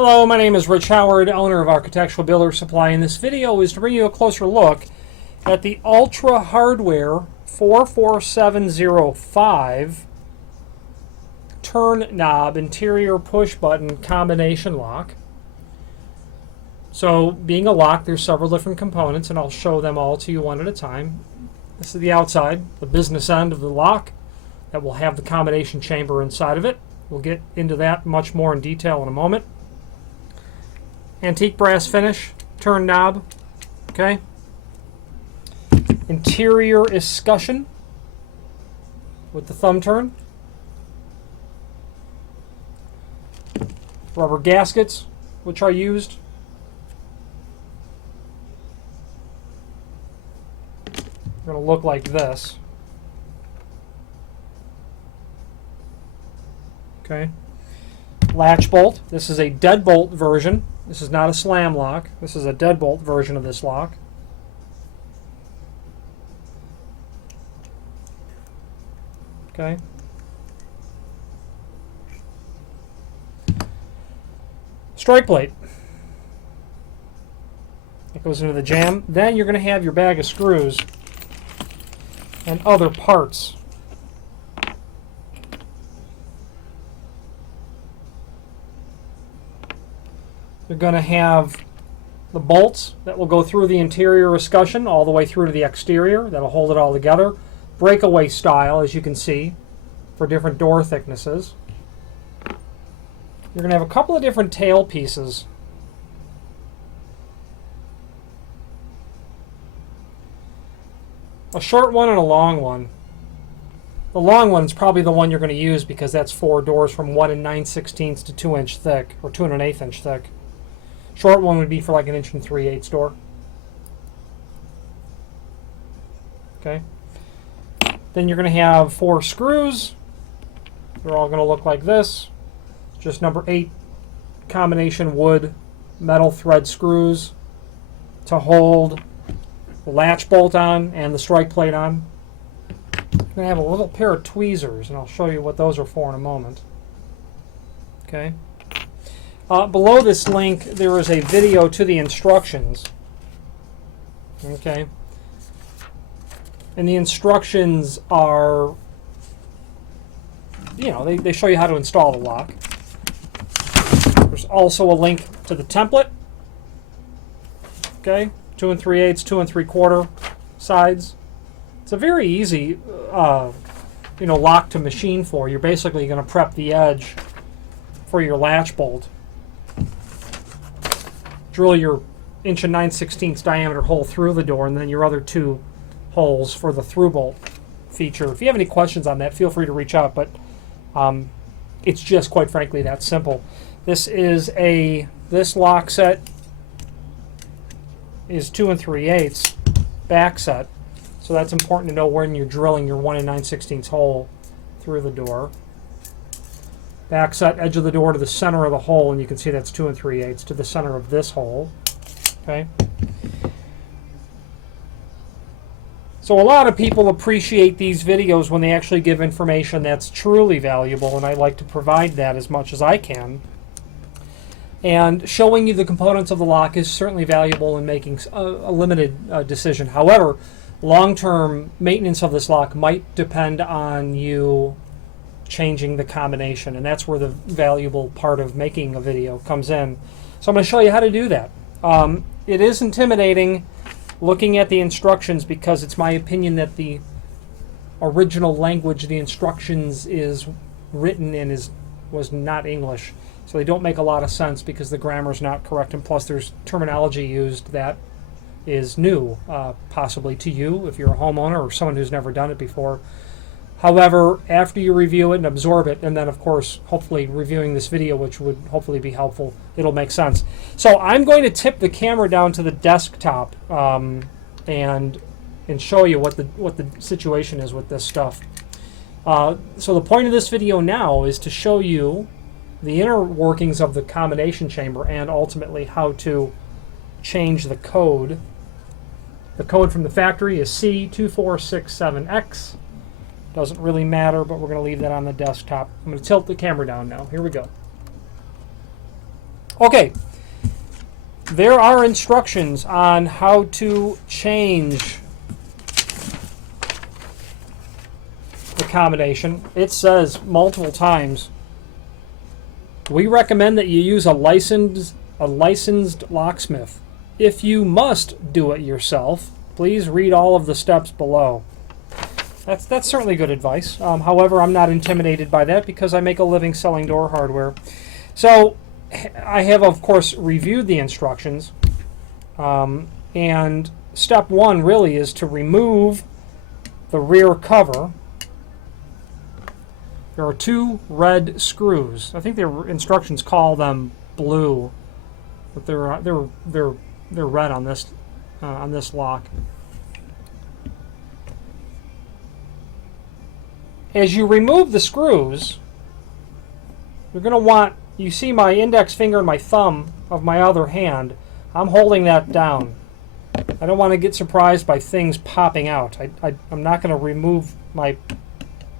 Hello, my name is Rich Howard, owner of Architectural Builder Supply, and this video is to bring you a closer look at the Ultra Hardware 44705 turn knob interior push button combination lock. So being a lock, there's several different components, and I'll show them all to you one at a time. This is the outside, the business end of the lock that will have the combination chamber inside of it. We'll get into that much more in detail in a moment. Antique brass finish, turn knob, okay. Interior escutcheon with the thumb turn. Rubber gaskets, which are used. They're going to look like this. Okay. Latch bolt. This is a deadbolt version. This is not a slam lock. This is a deadbolt version of this lock. Okay. Strike plate. It goes into the jamb. Then you're going to have your bag of screws and other parts. You're going to have the bolts that will go through the interior escutcheon all the way through to the exterior. That'll hold it all together. Breakaway style, as you can see, for different door thicknesses. You're going to have a couple of different tail pieces. A short one and a long one. The long one is probably the one you're going to use because that's 4 doors from 1 9/16 to 2 inch thick, or 2 1/8 inch thick. Short one would be for like an 1 3/8 door. Okay. Then you're going to have 4 screws. They're all going to look like this. Just number 8 combination wood metal thread screws to hold the latch bolt on and the strike plate on. You're going to have a little pair of tweezers, and I'll show you what those are for in a moment. Okay. Below this link, there is a video to the instructions. Okay. And the instructions are, you know, they show you how to install the lock. There's also a link to the template. Okay. 2 3/8, 2 3/4 sides. It's a very easy, lock to machine for. You're basically going to prep the edge for your latch bolt. Drill your 1 9/16 diameter hole through the door, and then your other 2 holes for the through bolt feature. If you have any questions on that, feel free to reach out, but it's just, quite frankly, that simple. This lock set is 2 3/8 back set, so that's important to know when you're drilling your 1 9/16 hole through the door. Back set, edge of the door to the center of the hole, and you can see that's 2 3/8 to the center of this hole. Okay. So a lot of people appreciate these videos when they actually give information that's truly valuable, and I like to provide that as much as I can. And showing you the components of the lock is certainly valuable in making a limited decision. However, long-term maintenance of this lock might depend on you changing the combination, and that's where the valuable part of making a video comes in. So I'm going to show you how to do that. It is intimidating looking at the instructions because it's my opinion that the original language the instructions is written in was not English, so they don't make a lot of sense because the grammar is not correct, and plus there's terminology used that is new, possibly to you if you're a homeowner or someone who's never done it before. However, after you review it and absorb it, and then of course hopefully reviewing this video, which would hopefully be helpful, it'll make sense. So I'm going to tip the camera down to the desktop and show you what the situation is with this stuff. So the point of this video now is to show you the inner workings of the combination chamber and ultimately how to change the code. The code from the factory is C2467X. Doesn't really matter, but we're going to leave that on the desktop. I'm going to tilt the camera down now. Here we go. Okay, there are instructions on how to change the combination. It says multiple times, we recommend that you use a licensed locksmith. If you must do it yourself, please read all of the steps below. That's certainly good advice. However, I'm not intimidated by that because I make a living selling door hardware. So I have, of course, reviewed the instructions. And step one really is to remove the rear cover. There are 2 red screws. I think their instructions call them blue, but they're red on this lock. As you remove the screws, you're going to want, you see my index finger and my thumb of my other hand, I'm holding that down. I don't want to get surprised by things popping out. I'm not going to remove my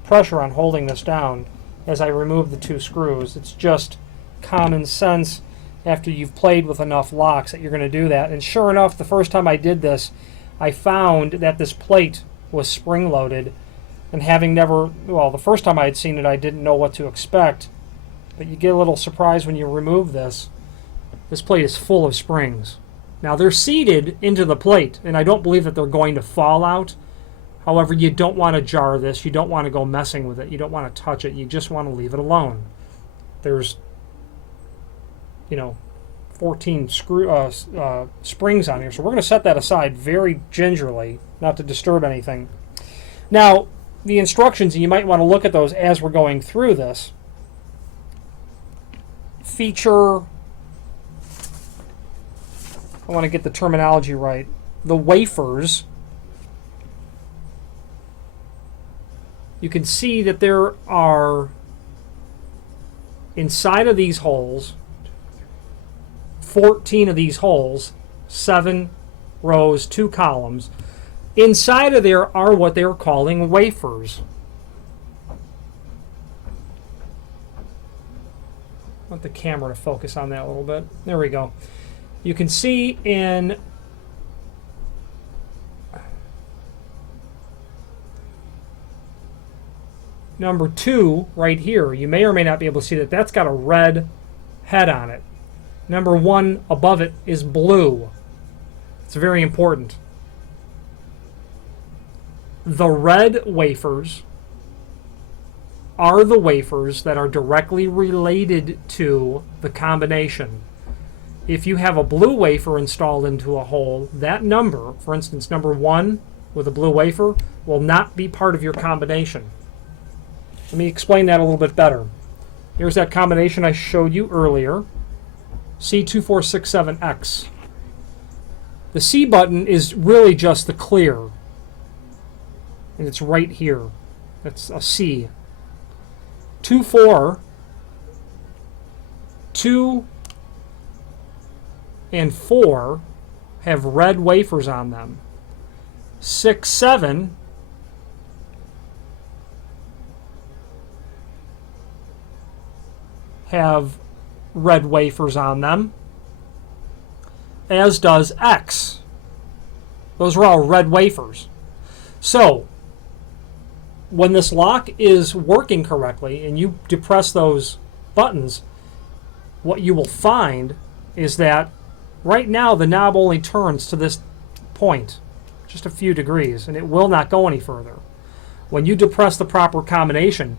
pressure on holding this down as I remove the 2 screws. It's just common sense after you've played with enough locks that you're going to do that. And sure enough, the first time I did this, I found that this plate was spring-loaded. And having never, well, the first time I had seen it, I didn't know what to expect. But you get a little surprised when you remove this. This plate is full of springs. Now, they're seated into the plate, and I don't believe that they're going to fall out. However, you don't want to jar this. You don't want to go messing with it. You don't want to touch it. You just want to leave it alone. There's, 14 springs on here. So we're going to set that aside very gingerly, not to disturb anything. Now, the instructions, and you might want to look at those as we're going through this, feature, I want to get the terminology right, the wafers. You can see that there are, inside of these holes, 14 of these holes, 7 rows, 2 columns. Inside of there are what they're calling wafers. I want the camera to focus on that a little bit. There we go. You can see in number 2 right here, you may or may not be able to see that that's got a red head on it. Number 1 above it is blue. It's very important. The red wafers are the wafers that are directly related to the combination. If you have a blue wafer installed into a hole, that number, for instance, number 1 with a blue wafer, will not be part of your combination. Let me explain that a little bit better. Here's that combination I showed you earlier, C2467X. The C button is really just the clear, and it's right here. That's a C. 2 and 4 have red wafers on them. 6, 7 have red wafers on them, as does X. Those are all red wafers. So when this lock is working correctly and you depress those buttons, what you will find is that right now the knob only turns to this point, just a few degrees, and it will not go any further. When you depress the proper combination,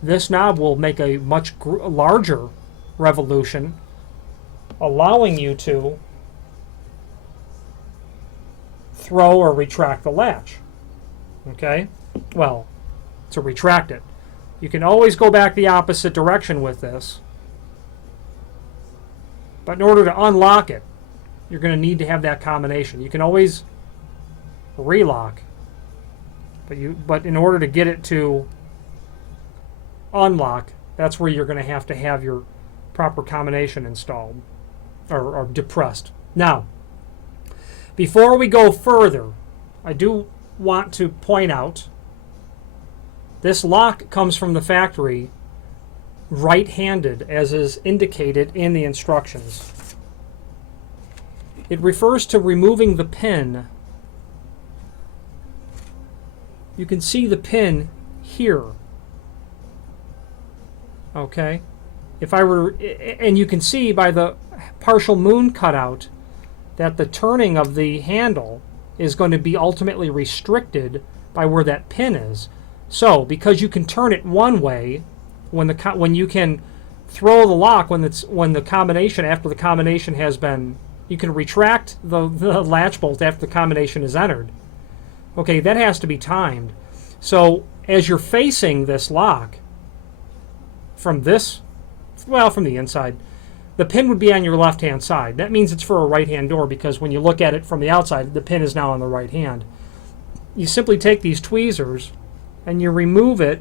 this knob will make a much larger revolution, allowing you to throw or retract the latch. Okay? Well, to retract it. You can always go back the opposite direction with this, but in order to unlock it, you're going to need to have that combination. You can always relock, but in order to get it to unlock, that's where you're going to have your proper combination installed or depressed. Now, before we go further, I do want to point out this lock comes from the factory right-handed, as is indicated in the instructions. It refers to removing the pin. You can see the pin here. Okay? If I were, and you can see by the partial moon cutout that the turning of the handle is going to be ultimately restricted by where that pin is. So, because you can turn it one way, when you can throw the lock when the combination, after the combination has been, you can retract the latch bolt after the combination is entered. Okay, that has to be timed. So as you're facing this lock from this, well, from the inside, the pin would be on your left hand side. That means it's for a right hand door, because when you look at it from the outside, the pin is now on the right hand. You simply take these tweezers and you remove it.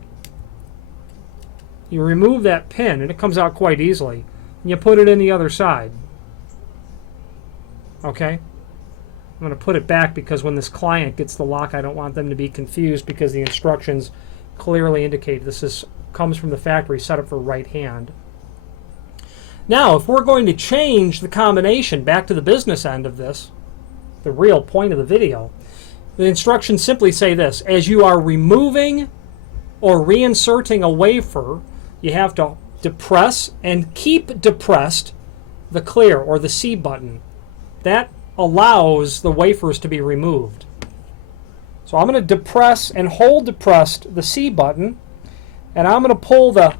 You remove that pin, and it comes out quite easily, and you put it in the other side. Okay? I'm going to put it back because when this client gets the lock, I don't want them to be confused, because the instructions clearly indicate this comes from the factory, set up for right hand. Now, if we're going to change the combination back to the business end of this, the real point of the video, the instructions simply say this: as you are removing or reinserting a wafer, you have to depress and keep depressed the clear or the C button. That allows the wafers to be removed. So I'm going to depress and hold depressed the C button, and I'm going to pull the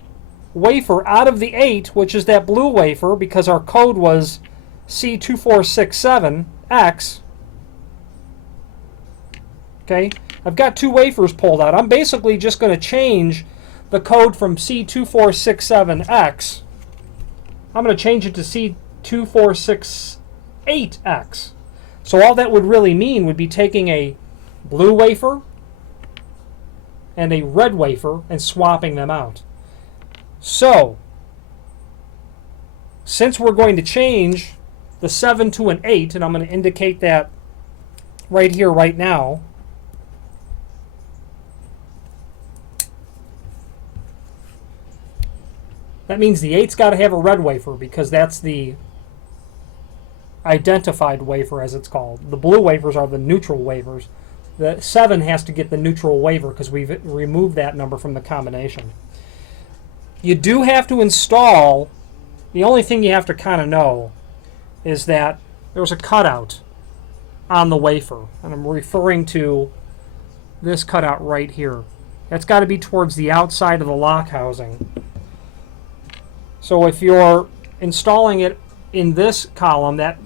wafer out of the 8, which is that blue wafer, because our code was C2467X. Okay, I've got 2 wafers pulled out. I'm basically just going to change the code from C2467X. I'm going to change it to C2468X. So all that would really mean would be taking a blue wafer and a red wafer and swapping them out. So, since we're going to change the 7 to an 8, and I'm going to indicate that right here, right now, that means the 8's got to have a red wafer, because that's the identified wafer, as it's called. The blue wafers are the neutral wafers. The 7 has to get the neutral wafer because we've removed that number from the combination. You do have to install, the only thing you have to kind of know is that there's a cutout on the wafer, and I'm referring to this cutout right here. That's got to be towards the outside of the lock housing. So if you're installing it in this column, that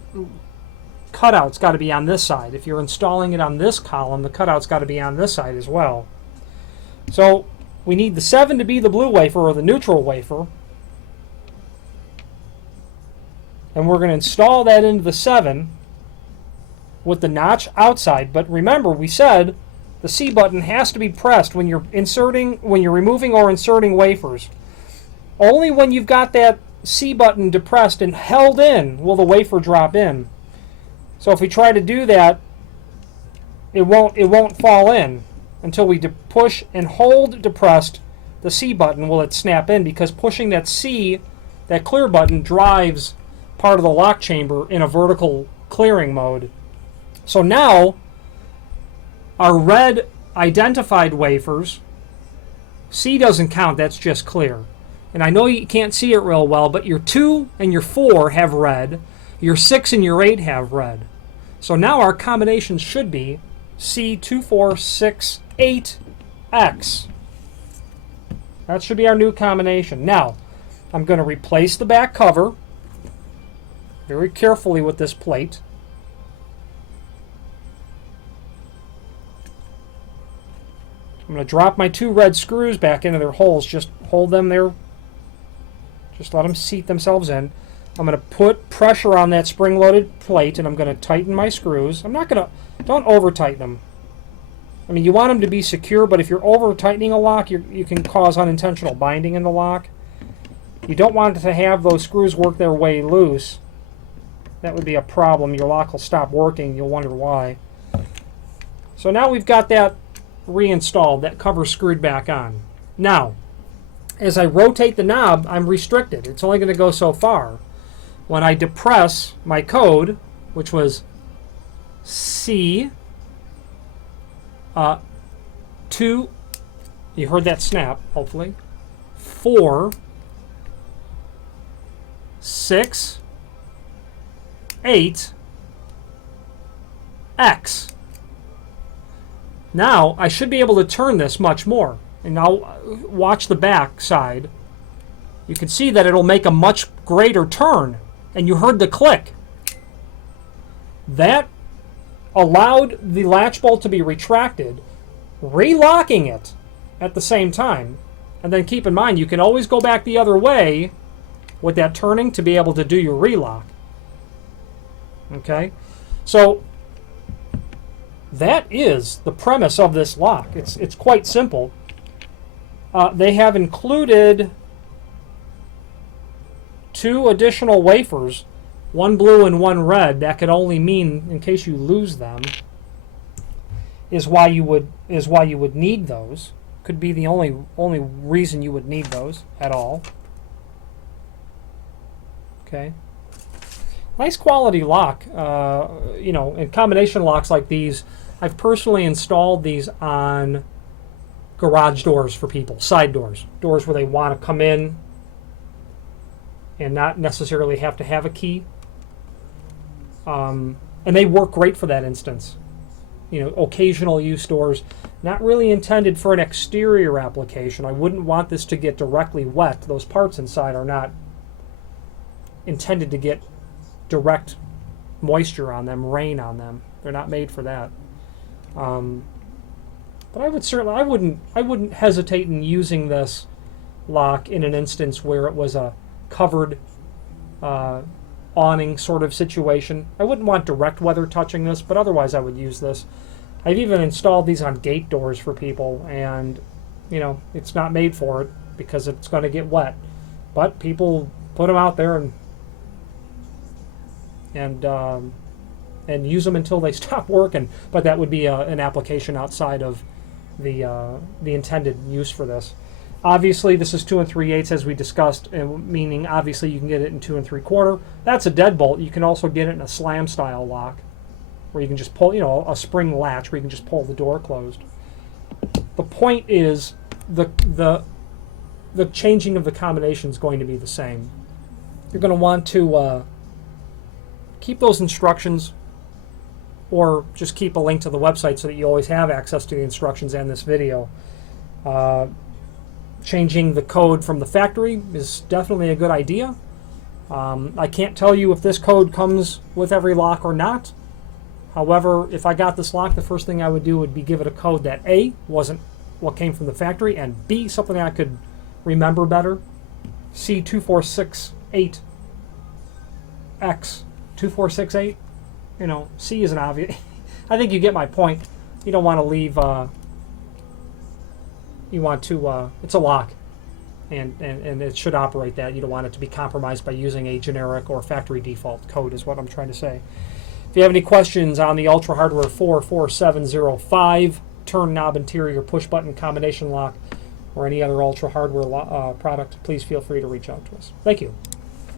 cutout's got to be on this side. If you're installing it on this column, the cutout's got to be on this side as well. So we need the 7 to be the blue wafer or the neutral wafer. And we're going to install that into the 7 with the notch outside. But remember, we said the C button has to be pressed when you're removing or inserting wafers. Only when you've got that C button depressed and held in will the wafer drop in. So if we try to do that, it won't fall in until we push and hold depressed the C button. Will it snap in, because pushing that C, that clear button, drives part of the lock chamber in a vertical clearing mode. So now our red identified wafers, C doesn't count, that's just clear. And I know you can't see it real well, but your 2 and your 4 have red, your 6 and your 8 have red. So now our combination should be C2468X. That should be our new combination. Now, I'm going to replace the back cover very carefully with this plate. I'm going to drop my 2 red screws back into their holes. Just hold them there. Just let them seat themselves in. I'm going to put pressure on that spring-loaded plate, and I'm going to tighten my screws. Don't over-tighten them. I mean, you want them to be secure, but if you're over-tightening a lock, you can cause unintentional binding in the lock. You don't want to have those screws work their way loose. That would be a problem. Your lock will stop working. You'll wonder why. So now we've got that reinstalled, that cover screwed back on. Now, as I rotate the knob, I'm restricted. It's only going to go so far. When I depress my code, which was C, 2, you heard that snap, hopefully, 4, 6, 8, X. Now, I should be able to turn this much more. And now, watch the back side. You can see that it'll make a much greater turn. And you heard the click. That allowed the latch bolt to be retracted, relocking it at the same time. And then keep in mind, you can always go back the other way with that turning to be able to do your relock. Okay? So, that is the premise of this lock. It's quite simple. They have included 2 additional wafers, one blue and one red. That could only mean, in case you lose them, is why you would need those. Could be the only reason you would need those at all. Okay. Nice quality lock. You know, in combination locks like these, I've personally installed these on garage doors for people, side doors, doors where they want to come in and not necessarily have to have a key. And they work great for that instance. You know, occasional use doors, not really intended for an exterior application. I wouldn't want this to get directly wet. Those parts inside are not intended to get direct moisture on them, rain on them. They're not made for that. But I would certainly, I wouldn't hesitate in using this lock in an instance where it was a covered awning sort of situation. I wouldn't want direct weather touching this, but otherwise I would use this. I've even installed these on gate doors for people, and you know, it's not made for it because it's going to get wet. But people put them out there and use them until they stop working. But that would be an application outside of the intended use for this. Obviously, this is 2 3/8 as we discussed, meaning obviously you can get it in 2 3/4. That's a deadbolt. You can also get it in a slam style lock, where you can just pull, you know, a spring latch where you can just pull the door closed. The point is the changing of the combination is going to be the same. You're going to want to keep those instructions, or just keep a link to the website so that you always have access to the instructions and this video. Changing the code from the factory is definitely a good idea. I can't tell you if this code comes with every lock or not. However, if I got this lock, the first thing I would do would be give it a code that A, wasn't what came from the factory, and B, something I could remember better. C2468X. 2468. You know, C is an obvious. I think you get my point. You don't want to leave. You want to. It's a lock, and it should operate that. You don't want it to be compromised by using a generic or factory default code, is what I'm trying to say. If you have any questions on the Ultra Hardware 44705 turn knob interior push button combination lock, or any other Ultra Hardware product, please feel free to reach out to us. Thank you.